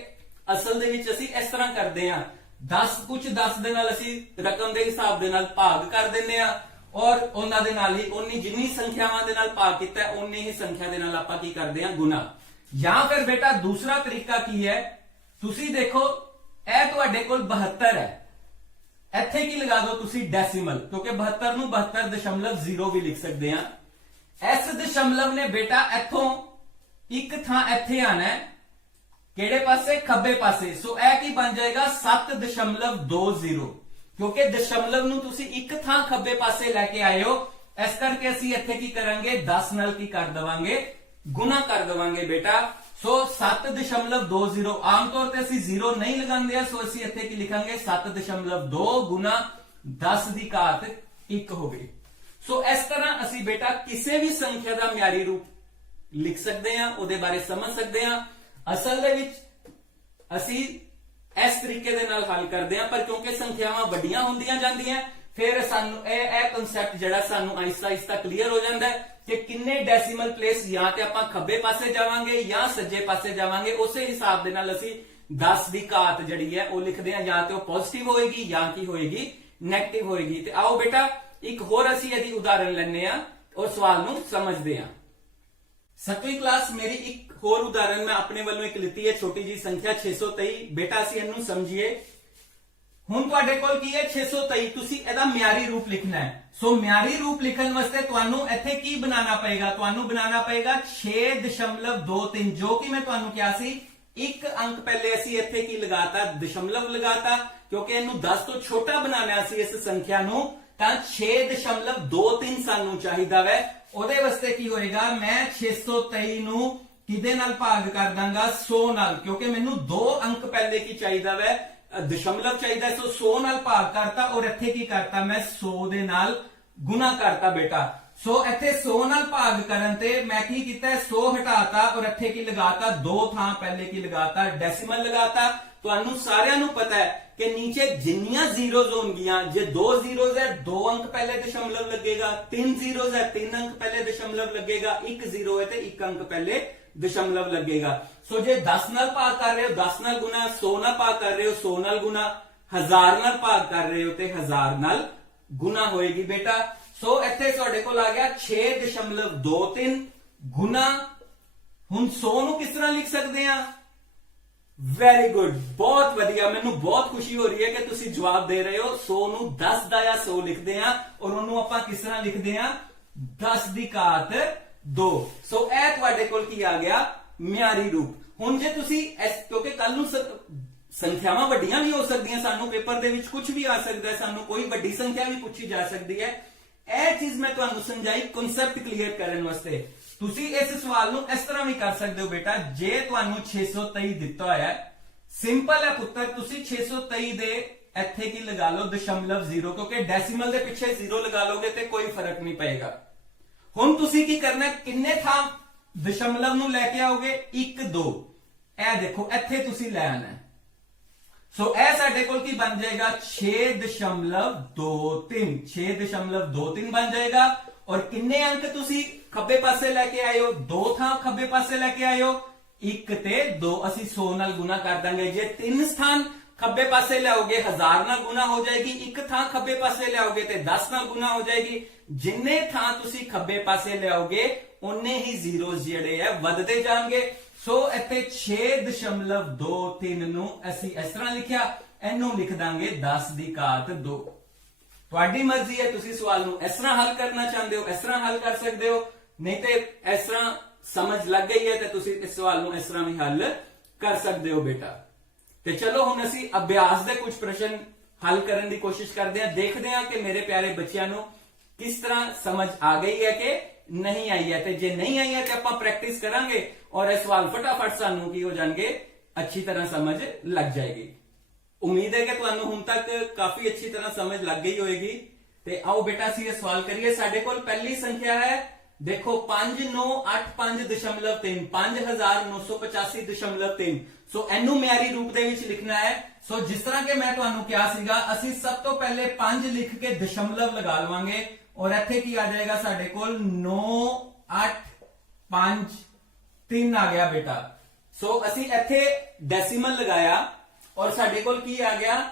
ਅਸਲ ਦੇ ਵਿੱਚ ਅਸੀਂ ਇਸ ਤਰ੍ਹਾਂ ਕਰਦੇ ਹਾਂ। 10 ਕੁਝ 10 ਦੇ ਨਾਲ ਅਸੀਂ ਰਕਮ ਦੇ ਹਿਸਾਬ ਦੇ ਨਾਲ ਭਾਗ ਕਰ ਦਿੰਨੇ ਆ ਔਰ ਉਹਨਾਂ ਦੇ ਨਾਲ ਹੀ ਉਨੀ ਜਿੰਨੀ ਸੰਖਿਆਵਾਂ ਦੇ ਨਾਲ ਭਾਗ ਕੀਤਾ ਉਨੀ ਹੀ ਸੰਖਿਆ ਦੇ ਨਾਲ ਆਪਾਂ ਕੀ ਕਰਦੇ ਹਾਂ? ਗੁਣਾ। ਜਾਂ ਫਿਰ ਬੇਟਾ ਦੂਸਰਾ ਤਰੀਕਾ ਕੀ ਹੈ, ਤੁਸੀਂ ਦੇਖੋ ਇਹ ਤੁਹਾਡੇ ਕੋਲ 72 ਹੈ, ਇੱਥੇ ਕੀ ਲਗਾ ਦਿਓ ਤੁਸੀਂ ਡੈਸੀਮਲ, ਕਿਉਂਕਿ 72 ਨੂੰ 72.0 ਵੀ ਲਿਖ ਸਕਦੇ ਆ। ਇਸ ਦਸ਼ਮਲਵ ਨੇ ਬੇਟਾ ਇੱਥੋਂ ਇੱਕ ਥਾਂ ਇੱਥੇ ਆਣਾ ਹੈ, ਕਿਹੜੇ ਪਾਸੇ, ਖੱਬੇ ਪਾਸੇ। ਸੋ ਇਹ ਕੀ ਬਣ ਜਾਏਗਾ 7.20, ਕਿਉਂਕਿ ਦਸ਼ਮਲਵ ਨੂੰ ਤੁਸੀਂ ਇੱਕ ਥਾਂ ਖੱਬੇ ਪਾਸੇ ਲੈ ਕੇ ਆਏ ਹੋ, ਇਸ ਕਰਕੇ ਅਸੀਂ ਇੱਥੇ ਕੀ ਕਰਾਂਗੇ 10 ਨਾਲ ਕੀ ਕਰ ਦਵਾਂਗੇ, ਗੁਣਾ ਕਰ ਦਵਾਂਗੇ ਬੇਟਾ। ਸੋ 7.20, ਆਮ ਤੌਰ ਤੇ ਅਸੀਂ 0 ਨਹੀਂ ਲਗਾਉਂਦੇ ਆ, ਸੋ ਅਸੀਂ ਇੱਥੇ ਕੀ ਲਿਖਾਂਗੇ 7.2 ਗੁਣਾ 10 ਦੀ ਘਾਤ 1 ਹੋਵੇ। ਸੋ ਇਸ ਤਰ੍ਹਾਂ ਅਸੀਂ ਬੇਟਾ ਕਿਸੇ ਵੀ ਸੰਖਿਆ ਦਾ ਮਿਆਰੀ ਰੂਪ ਲਿਖ ਸਕਦੇ ਆ, ਉਹਦੇ ਬਾਰੇ ਸਮਝ ਸਕਦੇ ਆ। ਅਸਲ ਦੇ ਵਿੱਚ ਅਸੀਂ ਇਸ ਤਰੀਕੇ ਦੇ ਨਾਲ ਹੱਲ ਕਰਦੇ ਆ, ਪਰ ਕਿਉਂਕਿ ਸੰਖਿਆਵਾਂ ਵੱਡੀਆਂ ਹੁੰਦੀਆਂ ਜਾਂਦੀਆਂ ਫਿਰ ਸਾਨੂੰ ਇਹ ਕਨਸੈਪਟ ਜਿਹੜਾ ਸਾਨੂੰ ਆਹਿਸਤਾ ਆਹਿਸਤਾ ਕਲੀਅਰ ਹੋ ਜਾਂਦਾ ਹੈ ਕਿ ਕਿੰਨੇ ਡੈਸੀਮਲ ਪਲੇਸ ਜਾਂ ਤੇ ਆਪਾਂ ਖੱਬੇ ਪਾਸੇ ਜਾਵਾਂਗੇ ਜਾਂ ਸੱਜੇ ਪਾਸੇ ਜਾਵਾਂਗੇ, ਉਸੇ ਹਿਸਾਬ ਦੇ ਨਾਲ ਅਸੀਂ 10 ਦੀ ਘਾਤ ਜਿਹੜੀ ਹੈ ਉਹ ਲਿਖਦੇ ਆ, ਜਾਂ ਤੇ ਉਹ ਪੋਜ਼ਿਟਿਵ ਹੋਏਗੀ ਜਾਂ ਕੀ ਹੋਏਗੀ, ਨੈਗੇਟਿਵ ਹੋਏਗੀ। ਤੇ ਆਓ ਬੇਟਾ ਇੱਕ ਹੋਰ ਅਸੀਂ ਇਹਦੀ ਉਦਾਹਰਣ ਲੈਣੇ ਆ ਔਰ ਸਵਾਲ ਨੂੰ ਸਮਝਦੇ ਆ। 7ਵੀਂ ਕਲਾਸ ਮੇਰੀ ਇੱਕ ਹੋਰ ਉਦਾਹਰਣ ਮੈਂ ਆਪਣੇ ਵੱਲੋਂ ਇੱਕ ਲਿੱਤੀ ਹੈ, ਛੋਟੀ ਜੀ ਸੰਖਿਆ 623। ਬੇਟਾ ਅਸੀਂ ਇਹਨੂੰ ਸਮਝੀਏ। ਹੁਣ ਤੁਹਾਡੇ ਕੋਲ ਕੀ ਹੈ 623, ਤੁਸੀਂ ਇਹਦਾ ਮਿਆਰੀ ਰੂਪ ਲਿਖਣਾ ਹੈ। ਸੋ ਮਿਆਰੀ ਰੂਪ ਲਿਖਣ ਵਾਸਤੇ ਤੁਹਾਨੂੰ ਇੱਥੇ ਕੀ ਬਣਾਉਣਾ ਪਏਗਾ, ਤੁਹਾਨੂੰ ਬਣਾਉਣਾ ਪਏਗਾ 6.23, ਜੋ ਕਿ ਮੈਂ ਤੁਹਾਨੂੰ ਕਿਹਾ ਸੀ ਇੱਕ ਅੰਕ ਪਹਿਲੇ ਅਸੀਂ ਇੱਥੇ ਕੀ ਲਗਾਤਾ, ਦਸ਼ਮਲਵ ਲਗਾਤਾ, ਕਿਉਂਕਿ ਇਹਨੂੰ 10 ਤੋਂ ਛੋਟਾ ਬਣਾਉਣਾ ਸੀ ਇਸ ਸੰਖਿਆ ਨੂੰ, ਤਾਂ 6.23 ਸਾਨੂੰ ਚਾਹੀਦਾ ਵੈ। ਉਹਦੇ ਵਾਸਤੇ ਕੀ ਹੋਏਗਾ, ਮੈਂ 623 ਨੂੰ ਕਿਹਦੇ ਨਾਲ ਭਾਗ ਕਰ ਦਾਂਗਾ, 100 ਨਾਲ, ਕਿਉਂਕਿ ਮੈਨੂੰ 2 ਅੰਕ ਪਹਿਲੇ ਕੀ ਚਾਹੀਦਾ ਵੈ, ਦਸ਼ਮਲਵ ਚਾਹੀਦਾ। ਸੋ 100 ਨਾਲ ਭਾਗ ਕਰਤਾ ਔਰ ਇੱਥੇ ਕੀ ਕਰਤਾ, ਮੈਂ 100 ਦੇ ਨਾਲ ਗੁਣਾ ਕਰਤਾ ਬੇਟਾ। ਸੋ ਇੱਥੇ 100 ਨਾਲ ਭਾਗ ਕਰਨ ਤੇ ਮੈਂ ਕੀ ਕੀਤਾ, 100 ਹਟਾਤਾ ਔਰ ਇੱਥੇ ਕੀ ਲਗਾਤਾ, 2 ਥਾਂ ਪਹਿਲੇ ਕੀ ਲਗਾਤਾ, ਡੈਸੀਮਲ ਲਗਾਤਾ। ਤੁਹਾਨੂੰ ਸਾਰਿਆਂ ਨੂੰ ਪਤਾ ਹੈ ਕਿ ਨੀਚੇ ਜਿੰਨੀਆਂ ਜ਼ੀਰੋਜ਼ ਹੋਣਗੀਆਂ, ਜੇ 2 ਜ਼ੀਰੋਜ਼ ਹੈ 2 ਅੰਕ ਪਹਿਲੇ ਦਸ਼ਮਲਵ ਲੱਗੇਗਾ, 3 ਜ਼ੀਰੋਜ਼ ਹੈ 3 ਅੰਕ ਪਹਿਲੇ ਦਸ਼ਮਲਵ ਲੱਗੇਗਾ, 1 ਜ਼ੀਰੋ ਹੈ ਤੇ 1 ਅੰਕ ਪਹਿਲੇ ਦਸ਼ਮਲਵ ਲੱਗੇਗਾ। ਸੋ ਜੇ 10 ਨਾਲ ਭਾਗ ਕਰ ਰਹੇ ਹੋ 10 ਨਾਲ ਗੁਣਾ, 100 ਨਾਲ ਭਾਗ ਕਰ ਰਹੇ ਹੋ 100 ਨਾਲ ਗੁਣਾ, 1000 ਨਾਲ ਭਾਗ ਕਰ ਰਹੇ ਹੋ ਤੇ 1000 ਨਾਲ ਗੁਣਾ ਹੋਏਗੀ ਬੇਟਾ। ਸੋ ਇੱਥੇ ਤੁਹਾਡੇ ਕੋਲ ਆ ਗਿਆ 6.23 ਗੁਣਾ। ਹੁਣ 100 ਨੂੰ ਕਿਸ ਤਰ੍ਹਾਂ ਲਿਖ ਸਕਦੇ ਆ, ਵੈਰੀ ਗੁੱਡ, ਬਹੁਤ ਵਧੀਆ, ਮੈਨੂੰ ਬਹੁਤ ਖੁਸ਼ੀ ਹੋ ਰਹੀ ਹੈ ਕਿ ਤੁਸੀਂ ਜਵਾਬ ਦੇ ਰਹੇ ਹੋ। 100 ਨੂੰ 10 ਦਾ ਜਾਂ 100 ਲਿਖਦੇ ਆ ਔਰ ਉਹਨੂੰ ਆਪਾਂ ਕਿਸ ਤਰ੍ਹਾਂ ਲਿਖਦੇ ਆ, 10 ਦੀ ਘਾਤ 2। ਸੋ ਇਹ ਤੁਹਾਡੇ ਕੋਲ ਕੀ ਆ ਗਿਆ, ਮਿਆਰੀ ਰੂਪ। ਹੁਣ ਜੇ ਤੁਸੀਂ ਕਿਉਂਕਿ ਕੱਲ ਨੂੰ ਸੰਖਿਆਵਾਂ ਵੱਡੀਆਂ ਵੀ ਹੋ ਸਕਦੀਆਂ, ਸਾਨੂੰ ਪੇਪਰ ਦੇ ਵਿੱਚ ਕੁਝ ਵੀ ਆ ਸਕਦਾ ਹੈ, ਸਾਨੂੰ ਕੋਈ ਵੱਡੀ ਸੰਖਿਆ ਵੀ ਪੁੱਛੀ ਜਾ ਸਕਦੀ ਹੈ। ਇਹ ਚੀਜ਼ ਮੈਂ ਤੁਹਾਨੂੰ ਸਮਝਾਈ ਕਨਸੈਪਟ ਕਲੀਅਰ ਕਰਨ ਵਾਸਤੇ। ਤੁਸੀਂ ਇਸ ਸਵਾਲ ਨੂੰ ਇਸ ਤਰ੍ਹਾਂ ਵੀ ਕਰ ਸਕਦੇ ਹੋ ਬੇਟਾ, ਜੇ ਤੁਹਾਨੂੰ 623 ਦਿੱਤਾ ਹੋਇਆ ਹੈ, ਸਿੰਪਲ ਹੈ ਪੁੱਤਰ, ਤੁਸੀਂ 623 ਦੇ ਇੱਥੇ ਕੀ ਲਗਾ ਲਓ, ਦਸ਼ਮਲਵ 0, ਕਿਉਂਕਿ ਡੈਸੀਮਲ ਦੇ ਪਿੱਛੇ 0 ਲਗਾ ਲੋਗੇ ਤੇ ਕੋਈ ਫਰਕ ਨਹੀਂ ਪਏਗਾ। ਹੁਣ ਤੁਸੀਂ ਕੀ ਕਰਨਾ, ਕਿੰਨੇ ਥਾਂ ਦਸ਼ਮਲਵ ਨੂੰ ਲੈ ਕੇ ਆਓਗੇ, 1 2, ਇਹ ਦੇਖੋ ਇੱਥੇ ਤੁਸੀਂ ਲੈ ਆਣਾ ਹੈ। ਸੋ ਇਹ ਸਾਡੇ ਕੋਲ ਕੀ ਬਣ ਜਾਏਗਾ, 6.23, 6.23 ਬਣ ਜਾਏਗਾ। ਔਰ ਕਿੰਨੇ ਅੰਕ ਤੁਸੀਂ ਖੱਬੇ ਪਾਸੇ ਲੈ ਕੇ ਆਏ ਹੋ, 2 ਥਾਂ ਖੱਬੇ ਪਾਸੇ ਲੈ ਕੇ ਆਏ ਹੋ, 1 ਤੇ 2, ਅਸੀਂ 100 ਨਾਲ ਗੁਣਾ ਕਰ ਦਾਂਗੇ। ਜੇ 3 ਸਥਾਨ ਖੱਬੇ ਪਾਸੇ ਲਿਆਓਗੇ 1000 ਨਾਲ ਗੁਣਾ ਹੋ ਜਾਏਗੀ, 1 ਥਾਂ ਖੱਬੇ ਪਾਸੇ ਲਿਆਓਗੇ ਤੇ 10 ਨਾਲ ਗੁਣਾ ਹੋ ਜਾਏਗੀ। ਜਿੰਨੇ ਥਾਂ ਤੁਸੀਂ ਖੱਬੇ ਪਾਸੇ ਲਿਆਓਗੇ ਉਨੇ ਹੀ ਜ਼ੀਰੋਜ਼ ਜਿਹੜੇ ਆ ਵੱਧਦੇ ਜਾਣਗੇ। ਸੋ ਇੱਥੇ 6.23 ਨੂੰ ਅਸੀਂ ਇਸ ਤਰ੍ਹਾਂ ਲਿਖਿਆ, ਇਹਨੂੰ ਲਿਖ ਦਾਂਗੇ 10 ਦੀ ਘਾਤ 2। ਤੁਹਾਡੀ ਮਰਜ਼ੀ ਹੈ, ਤੁਸੀਂ ਸਵਾਲ ਨੂੰ ਇਸ ਤਰ੍ਹਾਂ ਹੱਲ ਕਰਨਾ ਚਾਹੁੰਦੇ ਹੋ ਇਸ ਤਰ੍ਹਾਂ ਹੱਲ ਕਰ ਸਕਦੇ ਹੋ, ਨਹੀਂ ਤੇ ਇਸ ਤਰ੍ਹਾਂ ਸਮਝ ਲੱਗ ਗਈ ਹੈ ਤੇ ਤੁਸੀਂ ਇਸ ਸਵਾਲ ਨੂੰ ਇਸ ਤਰ੍ਹਾਂ ਵੀ ਹੱਲ ਕਰ ਸਕਦੇ ਹੋ ਬੇਟਾ। ਤੇ ਚਲੋ ਹੁਣ ਅਸੀਂ ਅਭਿਆਸ ਦੇ ਕੁਝ ਪ੍ਰਸ਼ਨ ਹੱਲ ਕਰਨ ਦੀ ਕੋਸ਼ਿਸ਼ ਕਰਦੇ ਹਾਂ, ਦੇਖਦੇ ਹਾਂ ਕਿ ਮੇਰੇ ਪਿਆਰੇ ਬੱਚਿਆਂ ਨੂੰ ਕਿਸ ਤਰ੍ਹਾਂ ਸਮਝ ਆ ਗਈ ਹੈ ਕਿ ਨਹੀਂ ਆਈ ਹੈ। ਤੇ ਜੇ ਨਹੀਂ ਆਈ ਹੈ ਤੇ ਆਪਾਂ ਪ੍ਰੈਕਟਿਸ ਕਰਾਂਗੇ ਔਰ ਇਹ ਸਵਾਲ ਫਟਾਫਟ ਸਾਨੂੰ ਕੀ ਹੋ ਜਾਣਗੇ, ਅੱਛੀ ਤਰ੍ਹਾਂ ਸਮਝ ਲੱਗ ਜਾਏਗੀ। ਉਮੀਦ ਹੈ ਕਿ ਤੁਹਾਨੂੰ ਹੁਣ ਤੱਕ ਕਾਫੀ ਅੱਛੀ ਤਰ੍ਹਾਂ ਸਮਝ ਲੱਗ ਗਈ ਹੋਏਗੀ। ਤੇ ਆਓ ਬੇਟਾ ਅਸੀਂ ਇਹ ਸਵਾਲ ਕਰੀਏ। ਸਾਡੇ ਕੋਲ ਪਹਿਲੀ ਸੰਖਿਆ ਹੈ, ਦੇਖੋ 5985.3, 5985.3। ਸੋ ਇਹਨੂੰ ਮਿਆਰੀ ਰੂਪ ਦੇ ਵਿੱਚ ਲਿਖਣਾ ਹੈ। ਸੋ ਜਿਸ ਤਰ੍ਹਾਂ ਕਿ ਮੈਂ ਤੁਹਾਨੂੰ ਕਿਹਾ ਸੀਗਾ, ਅਸੀਂ ਸਭ ਤੋਂ ਪਹਿਲੇ 5 ਲਿਖ ਕੇ ਦਸ਼ਮਲਵ ਲਗਾ ਲਵਾਂਗੇ ਔਰ ਇੱਥੇ ਕੀ ਆ ਜਾਏਗਾ ਸਾਡੇ ਕੋਲ 9853 ਆ ਗਿਆ ਬੇਟਾ। ਸੋ ਅਸੀਂ ਇੱਥੇ ਡੈਸੀਮਲ ਲਗਾਇਆ ਔਰ ਸਾਡੇ ਕੋਲ ਕੀ ਆ ਗਿਆ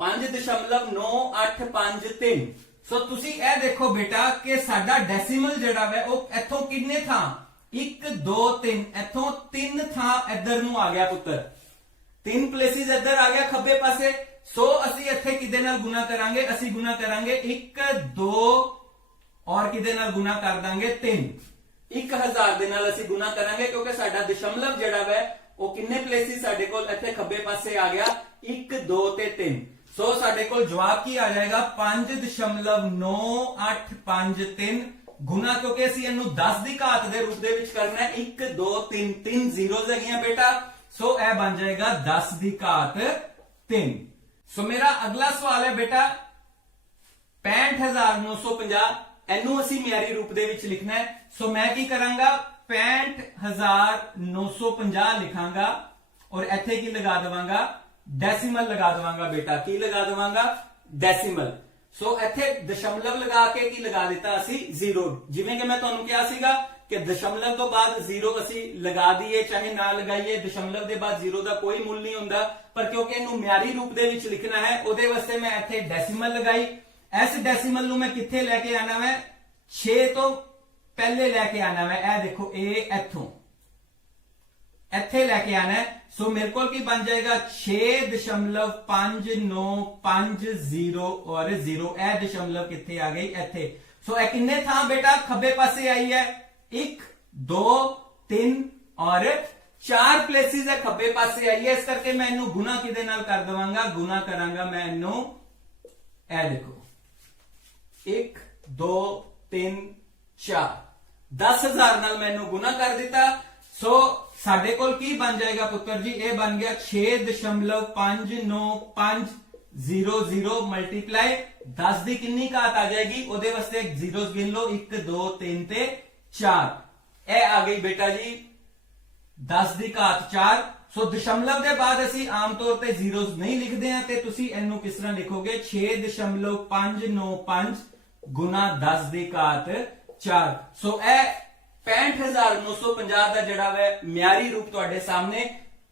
5.9853। ਸੋ ਤੁਸੀਂ ਇਹ ਦੇਖੋ ਬੇਟਾ ਕਿ ਸਾਡਾ ਡੈਸੀਮਲ ਜਿਹੜਾ ਹੈ ਉਹ ਇੱਥੋਂ ਕਿੰਨੇ ਥਾਂ 1 2 3 ਇਥੋਂ 3 ਥਾਂ ਇੱਧਰ ਨੂੰ ਆ ਗਿਆ ਪੁੱਤਰ, 3 ਪਲੇਸਿਸ ਇੱਧਰ ਆ ਗਿਆ ਖੱਬੇ ਪਾਸੇ। ਸੋ ਅਸੀਂ ਇੱਥੇ ਕਿਹਦੇ ਨਾਲ ਗੁਣਾ ਕਰਾਂਗੇ, ਅਸੀਂ ਗੁਣਾ ਕਰਾਂਗੇ 1 2 ਔਰ ਕਿਹਦੇ ਨਾਲ ਗੁਣਾ ਕਰ ਦਾਂਗੇ 3, 1000 ਦੇ ਨਾਲ ਅਸੀਂ ਗੁਣਾ ਕਰਾਂਗੇ ਕਿਉਂਕਿ ਸਾਡਾ ਦਸ਼ਮਲਵ ਜਿਹੜਾ ਵੈ ਉਹ ਕਿੰਨੇ ਪਲੇਸਿਸ ਸਾਡੇ ਕੋਲ ਇੱਥੇ ਖੱਬੇ ਪਾਸੇ ਆ ਗਿਆ 1 2 ਤੇ 3। ਸੋ ਸਾਡੇ ਕੋਲ ਜਵਾਬ ਕੀ ਆ ਜਾਏਗਾ 5.9853 ਗੁਣਾ, ਕਿਉਂਕਿ ਅਸੀਂ ਇਹਨੂੰ 10 ਦੀ ਘਾਤ ਦੇ ਰੂਪ ਦੇ ਵਿੱਚ ਕਰਨਾ ਹੈ। 1 2 3 3 ਜ਼ੀਰੋਜ਼ ਹੈਗੀਆਂ ਬੇਟਾ, ਸੋ ਇਹ ਬਣ ਜਾਏਗਾ 10 ਦੀ ਘਾਤ 3। ਸੋ ਮੇਰਾ ਅਗਲਾ ਸਵਾਲ ਹੈ ਬੇਟਾ 65950, ਇਹਨੂੰ ਅਸੀਂ ਮਿਆਰੀ ਰੂਪ ਦੇ ਵਿੱਚ ਲਿਖਣਾ ਹੈ। ਸੋ ਮੈਂ ਕੀ ਕਰਾਂਗਾ 65950 ਲਿਖਾਂਗਾ ਔਰ ਇੱਥੇ ਕੀ ਲਗਾ ਦੇਵਾਂਗਾ ਡੈਸੀਮਲ ਲਗਾ ਦੇਵਾਂਗਾ ਬੇਟਾ, ਕੀ ਲਗਾ ਦੇਵਾਂਗਾ ਡੈਸੀਮਲ। ਸੋ ਇੱਥੇ ਦਸ਼ਮਲਵ ਲਗਾ ਕੇ ਕੀ ਲਗਾ ਦਿੱਤਾ ਅਸੀਂ 0, ਜਿਵੇਂ ਕਿ ਮੈਂ ਤੁਹਾਨੂੰ ਕਿਹਾ ਸੀਗਾ ਕਿ ਦਸ਼ਮਲਵ ਤੋਂ ਬਾਅਦ 0 ਅਸੀਂ ਲਗਾ ਦਈਏ ਚਾਹੇ ਨਾ ਲਗਾਈਏ, ਦਸ਼ਮਲਵ ਦੇ ਬਾਅਦ 0 ਦਾ ਕੋਈ ਮੁੱਲ ਨਹੀਂ ਹੁੰਦਾ, ਪਰ ਕਿਉਂਕਿ ਇਹਨੂੰ ਮਿਆਰੀ ਰੂਪ ਦੇ ਵਿੱਚ ਲਿਖਣਾ ਹੈ ਉਹਦੇ ਵਾਸਤੇ ਮੈਂ ਇੱਥੇ ਡੈਸੀਮਲ ਲਗਾਈ। ਇਸ ਡੈਸੀਮਲ ਨੂੰ ਮੈਂ ਕਿੱਥੇ ਲੈ ਕੇ ਆਣਾ ਹੈ 6 ਤੋਂ ਪਹਿਲੇ ਲੈ ਕੇ ਆਣਾ ਹੈ, ਇਹ ਦੇਖੋ ਇਹ ਇੱਥੋਂ ਇੱਥੇ ਲੈ ਕੇ ਆਣਾ ਹੈ। ਸੋ ਮੇਰੇ ਕੋਲ ਕੀ ਬਣ ਜਾਏਗਾ 6.5950 ਔਰ 0, ਇਹ ਦਸ਼ਮਲਵ ਕਿੱਥੇ ਆ ਗਈ ਇੱਥੇ। ਸੋ ਇਹ ਕਿੰਨੇ ਥਾਂ ਬੇਟਾ ਖੱਬੇ ਪਾਸੇ ਆਈ ਹੈ 1 2 3 ਔਰ 4 ਪਲੇਸਿਸ ਹੈ ਖੱਬੇ ਪਾਸੇ ਆਈ ਹੈ, ਇਸ ਕਰਕੇ ਮੈਂ ਇਹਨੂੰ ਗੁਣਾ ਕਿਹਦੇ ਨਾਲ ਕਰ ਦਵਾਂਗਾ, ਗੁਣਾ ਕਰਾਂਗਾ ਮੈਂ ਇਹਨੂੰ, ਇਹ ਦੇਖੋ 1 2 3 4 10000 ਨਾਲ ਮੈਂ ਇਹਨੂੰ ਗੁਣਾ ਕਰ ਦਿੱਤਾ। ਸੋ ਸਾਡੇ ਕੋਲ ਕੀ ਬਣ ਜਾਏਗਾ ਪੁੱਤਰ ਜੀ, ਇਹ ਬਣ ਗਿਆ 6.5950 ਮਲਟੀਪਲਾਈ 10 ਦੀ ਕਿੰਨੀ ਘਾਤ ਆ ਜਾਏਗੀ, ਉਹਦੇ ਵਾਸਤੇ ਜ਼ੀਰੋਜ਼ ਗਿਣ ਲਓ 1 2 3 ਤੇ 4, ਇਹ ਆ ਗਈ ਬੇਟਾ ਜੀ 10 ਦੀ ਘਾਤ 4। ਸੋ ਦਸ਼ਮਲਵ ਦੇ ਬਾਅਦ ਅਸੀਂ ਆਮ ਤੌਰ ਤੇ ਜ਼ੀਰੋਜ਼ ਨਹੀਂ ਲਿਖਦੇ ਹਾਂ, ਤੇ ਤੁਸੀਂ ਇਹਨੂੰ ਕਿਸ ਤਰ੍ਹਾਂ ਲਿਖੋਗੇ 6.595 ਗੁਣਾ 10 ਦੀ ਘਾਤ 4। ਸੋ ਇਹ 65950 ਦਾ ਜਿਹੜਾ ਹੈ ਮਿਆਰੀ ਰੂਪ ਤੁਹਾਡੇ ਸਾਹਮਣੇ।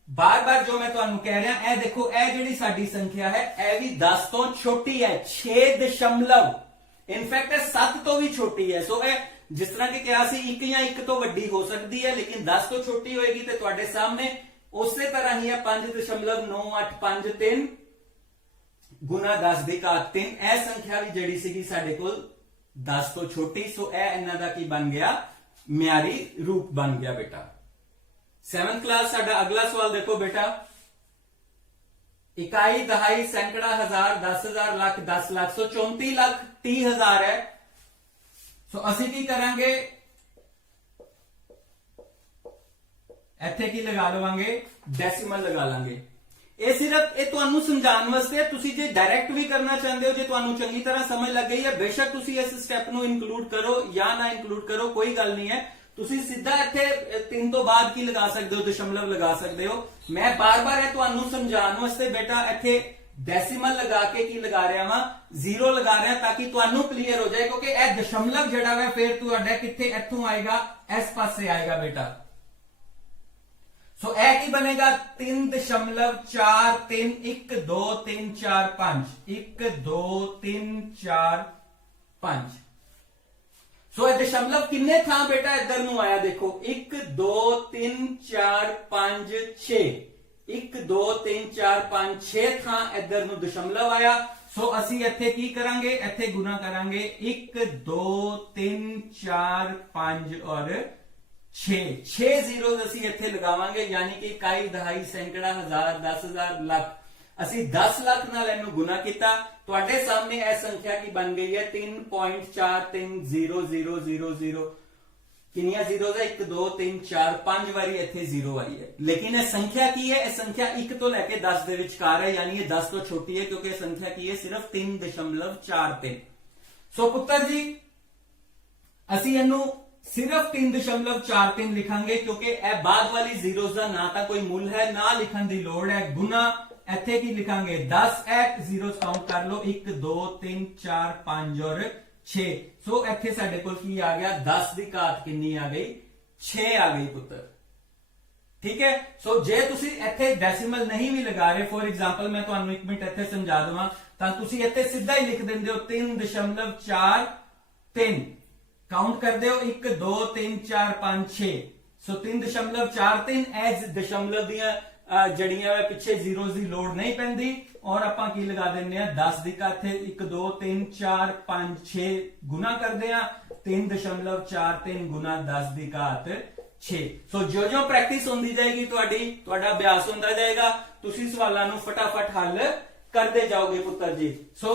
ਬਾਰ-ਬਾਰ ਜੋ ਮੈਂ ਤੁਹਾਨੂੰ ਕਹਿ ਰਿਹਾ, ਇਹ ਦੇਖੋ ਇਹ ਜਿਹੜੀ ਸਾਡੀ ਸੰਖਿਆ ਹੈ ਇਹ ਵੀ 10 ਤੋਂ ਛੋਟੀ ਹੈ, 6 ਦਸ਼ਮਲਵ ਇਨਫੈਕਟ 7 ਤੋਂ ਵੀ ਛੋਟੀ ਹੈ। ਸੋ ਇਹ ਜਿਸ ਤਰ੍ਹਾਂ ਕਿ ਕਿਹਾ ਸੀ 1 ਜਾਂ 1 ਤੋਂ ਵੱਡੀ ਹੋ ਸਕਦੀ ਹੈ, ਲੇਕਿਨ 10 ਤੋਂ ਛੋਟੀ ਹੋਏਗੀ ਤੇ ਤੁਹਾਡੇ ਸਾਹਮਣੇ ਉਸੇ ਤਰ੍ਹਾਂ ਹੀ ਹੈ 5.9853 ਗੁਣਾ 10 ਦੀ ਘਾਤ 3। ਇਹ ਸੰਖਿਆ ਵੀ ਜਿਹੜੀ ਸੀਗੀ ਸਾਡੇ ਕੋਲ 10 ਤੋਂ ਛੋਟੀ, ਸੋ ਇਹ ਇਹਨਾਂ ਦਾ ਕੀ ਬਣ ਗਿਆ ਮਿਆਰੀ ਰੂਪ ਬਣ ਗਿਆ ਬੇਟਾ। 7th ਕਲਾਸ ਸਾਡਾ ਅਗਲਾ ਸਵਾਲ ਦੇਖੋ ਬੇਟਾ, ਇਕਾਈ ਦਹਾਈ ਸੈਂਕੜਾ ਹਜ਼ਾਰ 10,000 ਲੱਖ 10 ਲੱਖ, ਸੋ 34 ਲੱਖ 30,000 ਹੈ। ਸੋ ਅਸੀਂ ਕੀ ਕਰਾਂਗੇ ਇੱਥੇ ਕੀ ਲਗਾ ਲਵਾਂਗੇ ਡੈਸੀਮਲ ਲਗਾ ਲਾਂਗੇ। ਇਹ ਸਿਰਫ ਇਹ ਤੁਹਾਨੂੰ ਸਮਝਾਉਣ ਵਾਸਤੇ, ਤੁਸੀਂ ਜੇ ਡਾਇਰੈਕਟ ਵੀ ਕਰਨਾ ਚਾਹੁੰਦੇ ਹੋ, ਜੇ ਤੁਹਾਨੂੰ ਚੰਗੀ ਤਰ੍ਹਾਂ ਸਮਝ ਲੱਗ ਗਈ ਹੈ, ਬੇਸ਼ੱਕ ਤੁਸੀਂ ਇਸ ਸਟੈਪ ਨੂੰ ਇਨਕਲੂਡ ਕਰੋ ਜਾਂ ਨਾ ਇਨਕਲੂਡ ਕਰੋ, ਕੋਈ ਗੱਲ ਨਹੀਂ ਹੈ। ਤੁਸੀਂ ਸਿੱਧਾ ਇੱਥੇ 3 ਤੋਂ ਬਾਅਦ ਕੀ ਲਗਾ ਸਕਦੇ ਹੋ ਦਸ਼ਮਲਵ ਲਗਾ ਸਕਦੇ ਹੋ। ਮੈਂ ਬਾਰ-ਬਾਰ ਇਹ ਤੁਹਾਨੂੰ ਸਮਝਾਉਣ ਵਾਸਤੇ ਬੇਟਾ ਇੱਥੇ ਡੈਸੀਮਲ ਲਗਾ ਕੇ ਕੀ ਲਗਾ ਰਿਹਾ ਵਾਂ 0 ਲਗਾ ਰਿਹਾ, ਤਾਂ ਕਿ ਤੁਹਾਨੂੰ ਕਲੀਅਰ ਹੋ ਜਾਏ, ਕਿਉਂਕਿ ਇਹ ਦਸ਼ਮਲਵ ਜਿਹੜਾ ਹੈ ਫਿਰ ਤੁਹਾਡਾ ਕਿੱਥੇ ਇੱਥੋਂ ਆਏਗਾ ਇਸ ਪਾਸੇ ਆਏਗਾ ਬੇਟਾ। ਸੋ ਇਹ ਕੀ ਬਣੇਗਾ 3.43 1 2 3 4 5 1 2 3 4 5। ਸੋ ਇਹ ਦਸ਼ਮਲਵ ਕਿੰਨੇ ਥਾਂ ਬੇਟਾ ਇੱਧਰ ਨੂੰ ਆਇਆ ਦੇਖੋ 1 2 3 4 5 6 1 2 3 4 5 6 ਥਾਂ ਇੱਧਰ ਨੂੰ ਦਸ਼ਮਲਵ ਆਇਆ। ਸੋ ਅਸੀਂ ਇੱਥੇ ਕੀ ਕਰਾਂਗੇ, ਇੱਥੇ ਗੁਣਾ ਕਰਾਂਗੇ 1 2 3 4 5 ਔਰ 6 ਜ਼ੀਰੋਜ਼ ਅਸੀਂ ਇੱਥੇ ਲਗਾਵਾਂਗੇ, ਯਾਨੀ ਕਿ ਇਕਾਈ ਦਹਾਈ ਸੈਂਕੜਾ ਹਜ਼ਾਰ 10,000 ਲੱਖ। ਅਸੀਂ 10 ਲੱਖ ਨਾਲ ਇਹਨੂੰ ਗੁਣਾ ਕੀਤਾ, ਤੁਹਾਡੇ ਸਾਹਮਣੇ ਇਹ ਸੰਖਿਆ ਕੀ ਬਣ ਗਈ ਹੈ 3.430000। ਕਿੰਨੀਆਂ ਜ਼ੀਰੋਜ਼ ਹੈ 1 2 3 4 5 ਵਾਰੀ ਇੱਥੇ 0 ਆਈ ਹੈ, ਲੇਕਿਨ ਇਹ ਸੰਖਿਆ ਕੀ ਹੈ, ਇਹ ਸੰਖਿਆ 1 ਤੋਂ ਲੈ ਕੇ 10 ਦੇ ਵਿਚਕਾਰ ਹੈ, ਯਾਨੀ ਇਹ 10 ਤੋਂ ਛੋਟੀ ਹੈ, ਕਿਉਂਕਿ ਇਹ ਸੰਖਿਆ ਕੀ ਹੈ ਸਿਰਫ 3.43। ਸੋ ਪੁੱਤਰ ਜੀ ਅਸੀਂ ਇਹਨੂੰ ਸਿਰਫ 3.43 ਲਿਖਾਂਗੇ, ਕਿਉਂਕਿ ਇਹ ਬਾਅਦ ਵਾਲੀ ਜ਼ੀਰੋਜ਼ ਦਾ ਨਾ ਤਾਂ ਕੋਈ ਮੁੱਲ ਹੈ ਨਾ ਲਿਖਣ ਦੀ ਲੋੜ ਹੈ। ਗੁਣਾ ਇੱਥੇ ਕੀ ਲਿਖਾਂਗੇ 10 ਇੱਕ ਜ਼ੀਰੋਜ਼ ਕਾਊਂਟ ਕਰ ਲਓ 1 2 3 4 5 ਔਰ 6। ਸੋ ਇੱਥੇ ਸਾਡੇ ਕੋਲ ਕੀ ਆ ਗਿਆ 10 ਦੀ ਘਾਤ ਕਿੰਨੀ ਆ ਗਈ 6 ਆ ਗਈ ਪੁੱਤਰ, ਠੀਕ ਹੈ। ਸੋ ਜੇ ਤੁਸੀਂ ਇੱਥੇ ਡੈਸੀਮਲ ਨਹੀਂ ਵੀ ਲਗਾ ਰਹੇ, ਫੋਰ ਐਗਜ਼ਾਮਪਲ ਮੈਂ ਤੁਹਾਨੂੰ 1 ਮਿੰਟ ਇੱਥੇ ਸਮਝਾ ਦਵਾਂ, ਤਾਂ ਤੁਸੀਂ ਇੱਥੇ ਸਿੱਧਾ ਹੀ ਲਿਖ ਦਿੰਦੇ ਹੋ 3.43 काउंट करते हो 1 2 3 4 5 6 सो 3.43 एज दशमलव दियां जड़ियां पिछे जीरो की लोड़ नहीं पैंदी और ਆਪਾਂ ਕੀ ਲਗਾ ਦਿੰਨੇ ਆ 10 ਦੀ ਘਾਤ 1 2 3 4 5 6 गुना करते हैं 3.43 गुना 10 ਦੀ ਘਾਤ 6 ਸੋ ਜੋ ਪ੍ਰੈਕਟਿਸ ਹੁੰਦੀ ਜਾਏਗੀ ਤੁਹਾਡਾ ਅਭਿਆਸ ਹੁੰਦਾ ਜਾਏਗਾ ਤੁਸੀਂ ਸਵਾਲਾਂ ਨੂੰ ਫਟਾਫਟ ਹੱਲ ਕਰਦੇ ਜਾਓਗੇ ਪੁੱਤਰ ਜੀ ਸੋ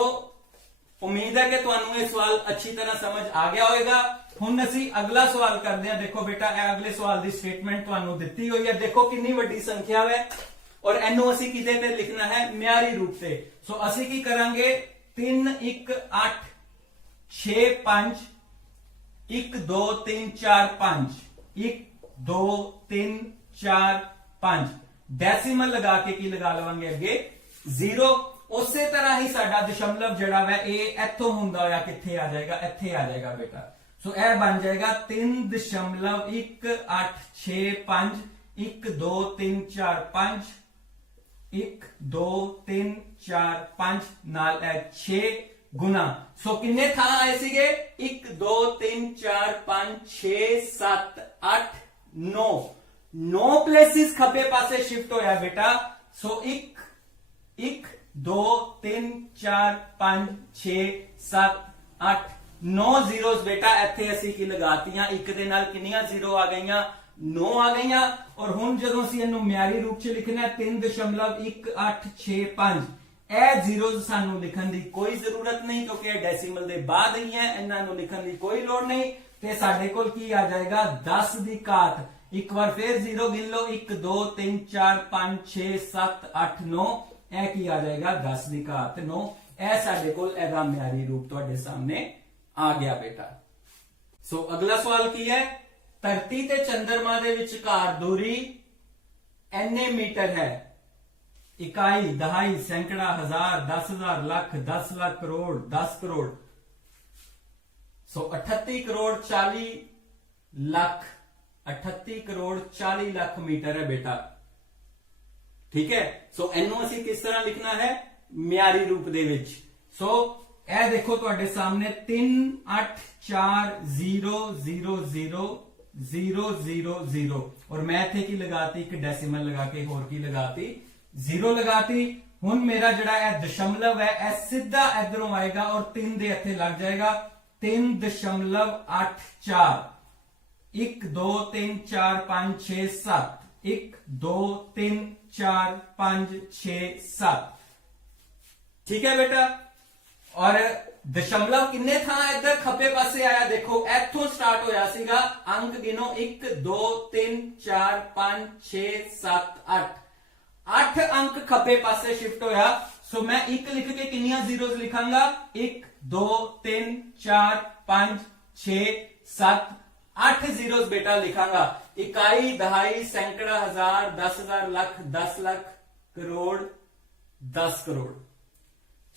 उम्मीद है कि ਤੁਹਾਨੂੰ ਇਹ ਸਵਾਲ अच्छी तरह समझ आ गया होगा ਹੁਣ ਅਸੀਂ ਅਗਲਾ ਸਵਾਲ ਕਰਦੇ ਹਾਂ ਦੇਖੋ ਬੇਟਾ ਇਹ ਅਗਲੇ ਸਵਾਲ ਦੀ ਸਟੇਟਮੈਂਟ ਤੁਹਾਨੂੰ ਦਿੱਤੀ ਹੋਈ ਹੈ ਦੇਖੋ ਕਿੰਨੀ ਵੱਡੀ ਸੰਖਿਆ ਹੈ ਔਰ ਇਹਨੂੰ ਅਸੀਂ ਕਿਤੇ ਤੇ ਲਿਖਣਾ ਹੈ ਮਿਆਰੀ ਰੂਪ ਤੇ ਸੋ ਅਸੀਂ ਕੀ ਕਰਾਂਗੇ 3 1 8 6 5 1 2 3 4 5 1 2 3 4 5 ਡੈਸੀਮਲ ਲਗਾ ਕੇ ਕੀ ਲਗਾ ਲਵਾਂਗੇ ਅੱਗੇ 0 ਉਸੇ ਤਰ੍ਹਾਂ ਹੀ ਸਾਡਾ ਦਸ਼ਮਲਵ ਜਿਹੜਾ ਹੈ ਇਹ ਇੱਥੋਂ ਹੁੰਦਾ ਹੋਇਆ ਕਿੱਥੇ ਆ ਜਾਏਗਾ ਇੱਥੇ ਆ ਜਾਏਗਾ ਬੇਟਾ ਸੋ ਇਹ ਬਣ ਜਾਏਗਾ 3.18651 1 2 3 4 5 1 2 3 4 5 ਨਾਲ ਇਹ 6 गुना सो किन्ने था आए सीगे 1 2 3 4 5 6 7 8 9 9 प्लेसिस खब्बे पासे शिफ्ट होया बेटा सो 1 1 2 3 4 5 6 7 8 9 ਜ਼ੀਰੋਸ ਬੇਟਾ ਇੱਥੇ ਅਸੀਂ ਕੀ ਲਗਾਤੀਆਂ ਇੱਕ ਦੇ ਨਾਲ ਕਿੰਨੀਆਂ ਜ਼ੀਰੋ ਆ ਗਈਆਂ 9 ਆ ਗਈਆਂ ਔਰ ਹੁਣ ਜਦੋਂ ਅਸੀਂ ਇਹਨੂੰ ਮਿਆਰੀ ਰੂਪ ਚ ਲਿਖਣਾ ਹੈ 3.1865 ਇਹ ਜ਼ੀਰੋਸ ਸਾਨੂੰ ਲਿਖਣ ਦੀ ਕੋਈ ਜ਼ਰੂਰਤ ਨਹੀਂ ਕਿਉਂਕਿ ਇਹ ਡੈਸੀਮਲ ਦੇ ਬਾਅਦ ਹੀ ਹੈ ਇਹਨਾਂ ਨੂੰ ਲਿਖਣ ਦੀ ਕੋਈ ਲੋੜ ਨਹੀਂ ਤੇ ਸਾਡੇ ਕੋਲ ਕੀ ਆ ਜਾਏਗਾ 10 ਦੀ ਘਾਤ ਇੱਕ ਵਾਰ ਫੇਰ ਜ਼ੀਰੋ ਗਿਣ ਲਓ 1 2 3 4 5 6 7 8 9 ਇਹ ਕੀ ਆ ਜਾਏਗਾ 10 ਦੀ ਘਾਤ 9 ਇਹ ਸਾਡੇ ਕੋਲ ਇਹਦਾ ਮਿਆਰੀ ਰੂਪ ਤੁਹਾਡੇ ਸਾਹਮਣੇ ਆ ਗਿਆ ਬੇਟਾ ਸੋ ਅਗਲਾ ਸਵਾਲ ਕੀ ਹੈ ਧਰਤੀ ਤੇ ਚੰਦਰਮਾ ਦੇ ਵਿਚਕਾਰ ਦੂਰੀ ਐਨੇ ਮੀਟਰ ਹੈ इकाई दहाई सैकड़ा हजार 10,000 लाख 10 लाख करोड़ 10 करोड़ सो 38 करोड़ 40 लाख 38 करोड़ 40 लाख मीटर है बेटा ठीक है सो एनू असी किस तरह लिखना है म्यारी रूप दे विच सो ए देखो तुहाडे सामने 3 8 4 0 0 0 0 0 0 और मैं इत्थे की लगाती एक डेसिमल लगा के होर की लगाती जीरो लगाती हूं मेरा जड़ा है दशमलव है यह सीधा इधरों आएगा और 3 दे इत्थे लग जाएगा 3.84 1 2 3 4 5 6 7 1 2 3 4 5 6 7 ठीक है बेटा और दशमलव किन्ने था इधर खब्बे पासे आया देखो इथों स्टार्ट होया सीगा अंक गिनो 1 2 3 4 5 6 7 8 8 अंक खब्बे पासे शिफ्ट होया सो मैं एक लिख के किन्नियां जीरोस लिखांगा 1 2 3 4 5 6 7 8 जीरोस बेटा लिखांगा इकाई दहाई सैकड़ा हजार 10,000 लाख 10 लाख करोड़ 10 करोड़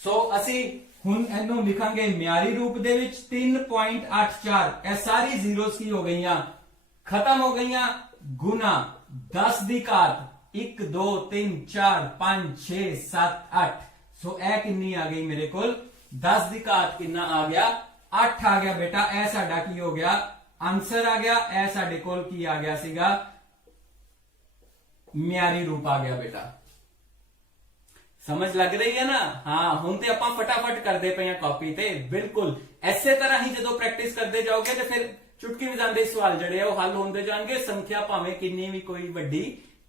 सो असी हुन ਇਹਨੂੰ ਲਿਖਾਂਗੇ ਮਿਆਰੀ ਰੂਪ ਦੇ ਵਿੱਚ 3.84 ਇਹ ਸਾਰੀ ਜ਼ੀਰੋਸ ਕੀ ਹੋ ਗਈਆਂ ਖਤਮ ਹੋ ਗਈਆਂ ਗੁਣਾ 10 ਦੀ ਘਾਤ 1 2 3 4 5 6 7 8 ਸੋ ਇਹ ਕਿੰਨੀ ਆ ਗਈ ਮੇਰੇ ਕੋਲ 10 ਦੀ ਘਾਤ ਕਿੰਨਾ ਆ ਗਿਆ 8 ਆ ਗਿਆ ਬੇਟਾ ਇਹ ਸਾਡਾ ਕੀ ਹੋ ਗਿਆ ਆਨਸਰ ਆ ਗਿਆ ਇਹ ਸਾਡੇ ਕੋਲ ਕੀ ਆ ਗਿਆ ਸੀਗਾ ਮਿਆਰੀ ਰੂਪ ਆ ਗਿਆ ਬੇਟਾ समझ लग रही है ना हाँ हुण ते आपां फटाफट करदे पए हां कॉपी ते बिल्कुल ऐसे तरह ही जदों प्रैक्टिस करते जाओगे तो फिर चुटकी वजांदे सवाल जड़े आ हल होंदे जाणगे संख्या भावें किन्नी भी कोई वड्डी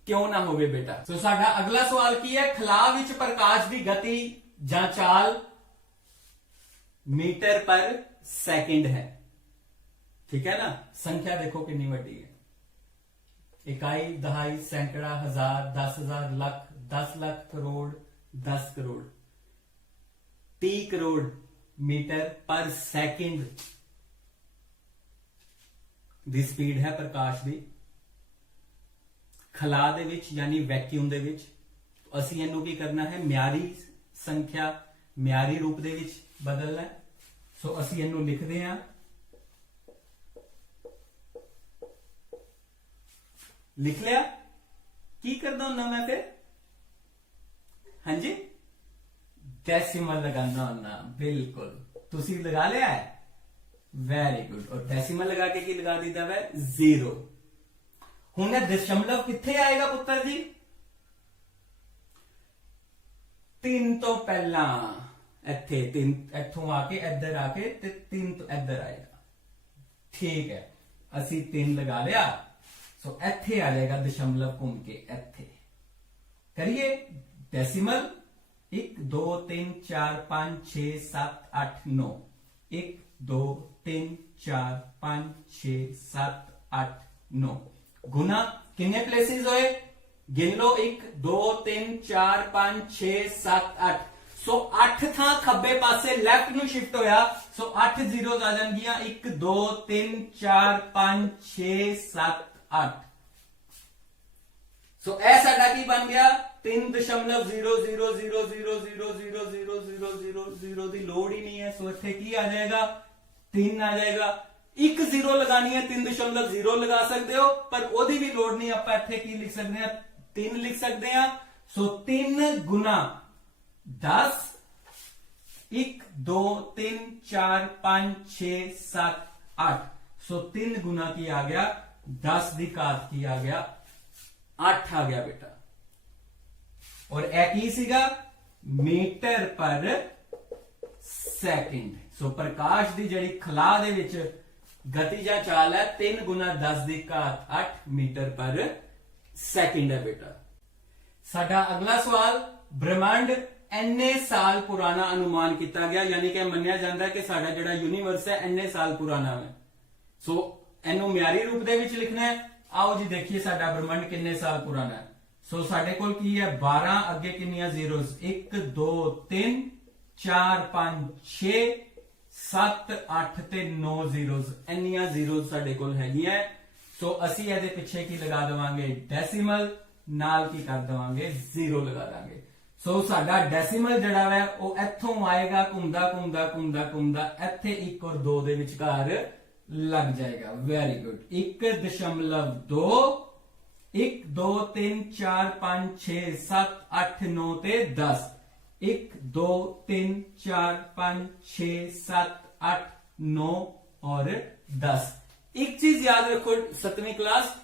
क्यों ना होवे बेटा सो साडा अगला सवाल की है खला विच प्रकाश की गति जां चाल मीटर पर सेकंड है ठीक है ना संख्या देखो कितनी वड्डी है इकाई दहाई सैकड़ा हजार 10,000 लाख 10 लाख करोड़ 10 करोड़ 30 करोड़ मीटर पर सेकंड दी स्पीड है प्रकाश दी खला दे विच यानी वैक्यूम दे विच असी इहनू की करना है म्यारी संख्या म्यारी रूप दे विच बदलना है सो असी इहनू लिखदे हां लिख लिया की करदा हुंदा मैं फिर हाँ जी डेसिमल लगाना होना बिल्कुल तुसी लगा लिया है वेरी गुड। और डेसिमल लगा के की लगा दीदा वै 0। हुण दशमलव किथे आएगा पुत्र जी? 3 तो पहला इथे 3 इथों आके इधर आके ते 3 तो इधर आएगा। ठीक है, असी 3 लगा लिया, सो इथे आ जाएगा दशमलव घूम के इथे। करिए डेसिमल 1 2 3 4 5 6 7 8 9। 1 2 3 4 5 6 7 8 9। गुना कितने प्लेसेस होए? गिन लो 1 2 3 4 5 6 7 8। सो 8 था खब्बे पासे लेफ्ट नु शिफ्ट होया, सो 8 जीरोस आ जाएंगियां। 1 2 3 4 5 6 7 8। सो ए साडा की बन गया 3.00000000000 दी लोड़ ही नहीं है। सो इत्थे की आ जाएगा 3 आ जाएगा। 1 0 लगानी है 3.0 लगा सकते हो, पर ओदी भी लोड़ नहीं। आप इत्थे की लिख सकते हैं 3 लिख सकते हैं। सो 3 गुना 10। 1 2 3 4 5 6 7 8। सो 3 गुना की आ गया 10 दी घात की आ गया 8 आ गया बेटा। और ए की सीगा मीटर पर सैकेंड। सो प्रकाश दी जड़ी खला दे विच गति जा चाल है 3 गुना 10 दी घात 8 मीटर पर सैकेंड है बेटा। साडा अगला सवाल, ब्रह्मांड एने साल पुराना अनुमान किया गया, यानी कि मन्निया जाता है कि साडा जड़ा यूनीवर्स है एने साल पुराना है। सो एनू म्यारी रूप दे विच लिखना है। आओ जी देखिए साडा ब्रह्मांड किन्ने साल पुराना है। सो साडे कोल की है 12, अगे किन्नियां जीरोस 1 2 3 4 5 6 7 8 ते 9 जीरोस। इन्नियां जीरोस साडे कोल हैगियां। सो असी इहदे पिछे की लगा देवांगे डेसिमल, नाल की कर देवांगे 0 लगा देंगे। सो साडा डेसिमल जड़ा है वो इथों आएगा घूमदा घूमदा घूमदा घूमदा इत्थे 1 और 2 दे विचकार लग जाएगा। Very good. 1.2 1 2 3 4 5 6 7 8 9 ते 10। 1 2 3 4 5 6 7 8 9 और 10। एक चीज याद रखो 7वीं क्लास,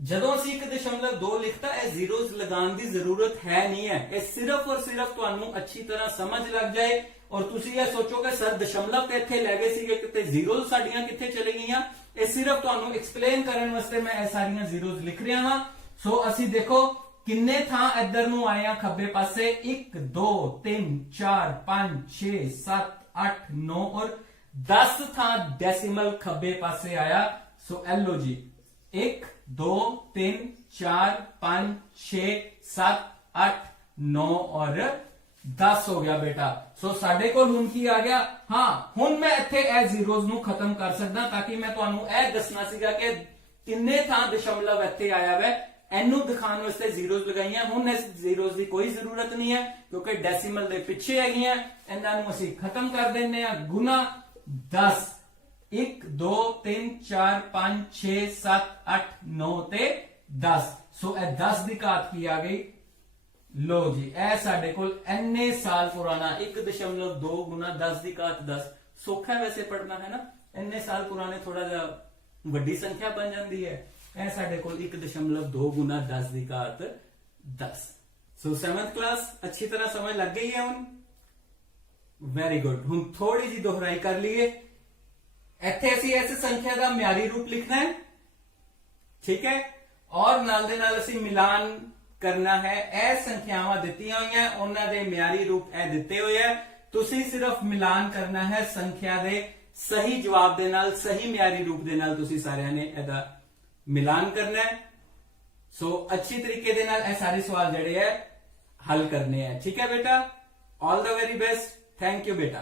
जदों असीं 1.2 लिखता है जीरोस लगाने की जरूरत है नहीं है। यह सिर्फ और सिर्फ तुहानू अच्छी तरह समझ लग जाए और तुसी ये सोचोगे सर दशमलव ते इत्थे लै गए सीगे किते जीरोस साडियां कित्थे चले गईयां। ये सिर्फ तुहानू एक्सप्लेन करने वास्ते मैं ये सारियां जीरोस लिख रहा हां। सो असी देखो किन्ने थां इधर नू आए हां खब्बे पासे 1 2 3 4 5 6 7 8 9 और 10 थां डेसिमल खब्बे पासे आया। सो एलो जी 1 2 3 4 5 6 7 8 9 और 10 हो गया बेटा। सो साडे कोल हुण की आ गया। हां हुण मैं इत्थे ए जीरोस नू खत्म कर सकदा ताकि मैं तुहानू ए दसना सीगा कि किन्ने थां दशमलव इत्थे आया वै। एनू दिखाने वास्ते जीरोस लगाईयां। हुण इस जीरोस की कोई जरूरत नहीं है क्योंकि डेसिमल दे पिछे हैगियां। इन्हां नू असीं खत्म कर दिंदे आ। गुना 10 1 2 3 4 5 6 7 8 9 ते 10। सो ए 10 दी घात की आ गई। लो जी ए साडे कोल एने साल पुराना 1.2 गुना 10 दी घात 10। सौखा है वैसे पढ़ना है ना। एने साल पुराने थोड़ा जा वड्डी संख्या बन जाती है। ए साडे कोल 1.2 गुना 10 दी घात 10। सो 7th क्लास अच्छी तरह समझ लग गई है हुण। Very good. हुण थोड़ी जी दोहराई कर लीए। इत्थे असीं इस संख्या का म्यारी रूप लिखना है, ठीक है, और नाल दे नाल असीं मिलान करना है। ए संख्यावां दित्तियां होईयां उन्हां दे म्यारी रूप ए दित्ते होए है। तुसीं सिर्फ मिलान करना है संख्या दे सही जवाब दे नाल, सही म्यारी रूप दे नाल तुसीं सारियां ने इहदा मिलान करना है। सो अच्छी तरीके दे नाल ए सारे सवाल जड़े है हल करने हैं। ठीक है बेटा, all the very best. Thank you बेटा।